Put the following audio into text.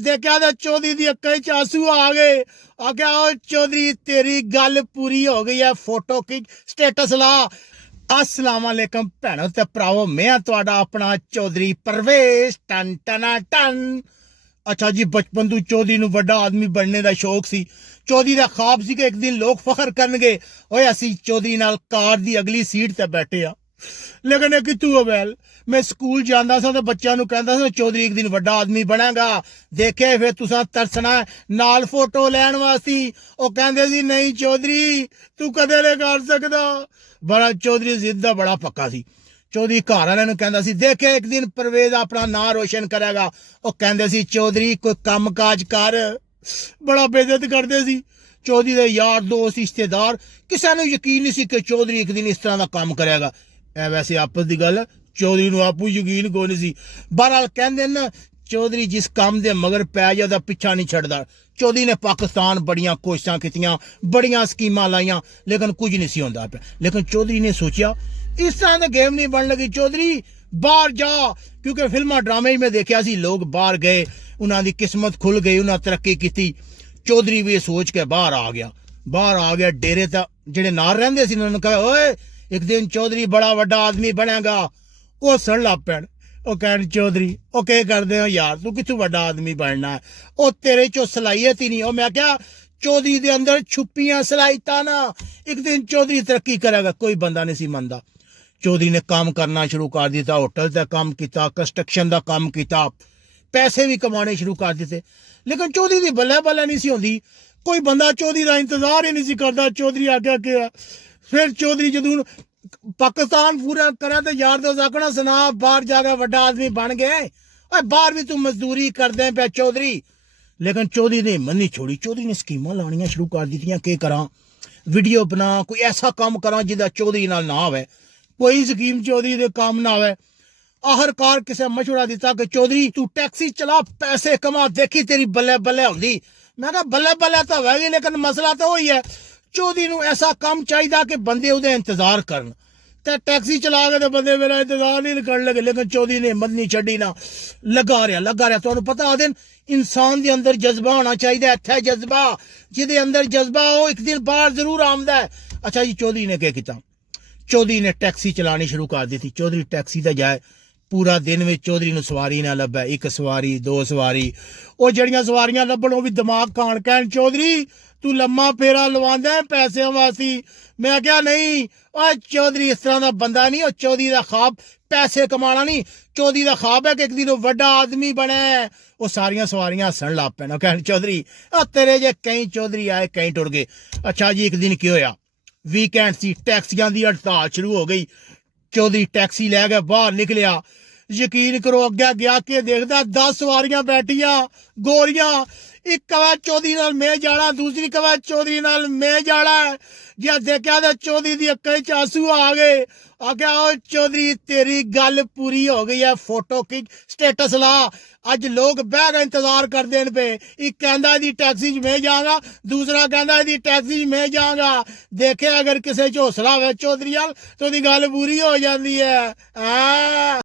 देखा तो चौधरी दी अक्कां च आंसू आ गए। आख्या ओ चौधरी तेरी गल पूरी हो गई है, फोटो खिच स्टेटस ला। अस्सलाम वालेकुम भैनों ते भरावो, मैं तुहाडा अपना चौधरी परवेश टन टना टन। अच्छा जी, बचपन तू चौधरी नूं वड्डा आदमी बनने का शौक सी। चौधरी का ख्वाब सी कि एक दिन लोग फखर करनगे, ओए असी चौधरी नाल कार दी अगली सीट ते बैठे आ। लेकिन एक तू अवैल, मैं स्कूल जांदा सा तो बच्चों नूं कहंदा सा चौधरी एक दिन वड्डा आदमी बनेगा, देखे फिर तुसां तरसना नाल फोटो लैण वास्ते। ओ कहंदे सी नहीं चौधरी तू कदे नहीं कर सकदा। बड़ा चौधरी जिद दा बड़ा पक्का सी। चौधरी घर वाले कहता सी देखे एक दिन परवेज अपना नाम रोशन करेगा। वो कहते सी चौधरी कोई काम काज कर, बड़ा बेइज्जत करते सी। चौधरी के यार दोस्त रिश्तेदार किसी ने यकीन नहीं सी कि चौधरी एक दिन इस तरह का काम करेगा। ए वैसे आपस की गल चौधरी नूं आपू यकीन कोई नहीं सी। बहरहाल कहते ना चौधरी जिस काम दे मगर पै जाए ओहदा पिछा नहीं छड्डदा। चौधरी ने पाकिस्तान बड़ियां कोशिशां कीतियां, बड़ियां स्कीमां लाइयां, लेकिन कुछ नहीं सी होंदा पिया। लेकिन चौधरी ने सोचा इस तरह की गेम नहीं बन लगी, चौधरी बाहर जा। क्योंकि फिल्मां ड्रामे में देखा सी लोग बाहर गए, उन्होंने किस्मत खुल गई, उन्हें तरक्की की। चौधरी भी सोच के बाहर आ गया। डेरे तक जेडे नाल रहिंदे सी उन्होंने कहा ओए एक दिन चौधरी बड़ा वड्डा आदमी बनेगा। वो सड़ लग पैण, वो कहण चौधरी वो क्या करदे हो यार, तू कित्थों वड्डा आदमी बनना है, वो तेरे चो सलाहियत ही नहीं। और मैं क्या चौधरी दे अंदर छुपियां सलाहियतां ना, एक दिन चौधरी तरक्की करेगा। कोई बंदा नहीं सी मनदा। चौधरी ने काम करना शुरू कर दिता, होटल का काम किया, कंस्ट्रक्शन का काम किया, पैसे भी कमाने शुरू कर दिते। लेकिन चौधरी की बल्ले बल्ले नहीं सी होंदी। कोई बंदा चौधरी का इंतजार ही नहीं सी करता। चौधरी आख्या कि फिर चौधरी जदों पाकिस्तान पूरा करे तो यार दोस्त आखना सुना बाहर जाके वड्डा आदमी बन गए, और बाहर भी तू मजदूरी करदे पे चौधरी। लेकिन चौधरी ने हिम्मत नहीं छोड़ी। चौधरी ने स्कीमां लानियां शुरू कर दित्तियां कि करां, वीडियो बना, कोई ऐसा काम करां जिहदा चौधरी नाल ना होवे, कोई स्कीम चौधरी दे काम ना आवे। आखिरकार किसी मशवरा दिता कि चौधरी तू टैक्सी चला, पैसे कमा, देखी तेरी बल्ले बल्ले होंदी। मैं कहा बल्ले बल्ले तो होगी, लेकिन मसला तो वही है चौधरी नूं ऐसा काम चाहिए कि बंदे उहदे इंतजार करन। ते टैक्सी चला के तो बंदे मेरा इंतजार नहीं करन लगे। लेकिन चौधरी ने हिम्मत नहीं छड्डी ना, लगा रहा। तुहानूं पता आदे इंसान दे अंदर जज्बा होना चाहिए, इत्थे जज्बा जिहदे अंदर जज्बा हो एक दिन बाहर जरूर आंदा है। अच्छा जी, चौधरी ने क्या किया, चौधरी ने टैक्सी चलानी शुरू कर दी थी। चौधरी टैक्सी ते जाए, पूरा दिन में चौधरी नूं सवारी ना लभे, एक सवारी दो सवारी, वो जड़ियां सवारियां लभण वो भी दिमाग खान, कहण चौधरी तू लम्मा फेरा लवांदा है पैसे वास्ते। मैं क्या नहीं, और चौधरी इस तरह का बंदा नहीं। और चौधरी का ख्वाब पैसे कमाना नहीं, चौधरी का ख्वाब है कि एक दिन वड्डा आदमी बने। वो सारियां सवारियां हसन लग पैन, कहण चौधरी तेरे जे कई चौधरी आए कई टुर गए। अच्छा जी, एक दिन की होया, वीकेंड सी, टैक्सियां दी हड़ताल शुरू हो गई। चौधरी टैक्सी लैके बाहर निकलिया। यकीन करो अगे गया कि देखदा 10 सवारियां बैठियां गोरियां। एक कवा चौधरी नाल मैं जाना, दूसरी कवा चौधरी नाल मैं जाना। जे देखा तो चौधरी दी अक्कां च आंसू आ गए। आख्या ओ चौधरी तेरी गल पूरी हो गई है, फोटो खिच स्टेटस ला। अज लोग बह के इंतजार करते हैं पे। एक कहता इहदी टैक्सी च मैं जाऊंगा, दूसरा कहता इहदी टैक्सी च मैं जाऊंगा। देखे अगर किसी च हौसला हो चौधरी वाल तो गल पूरी हो जाती है।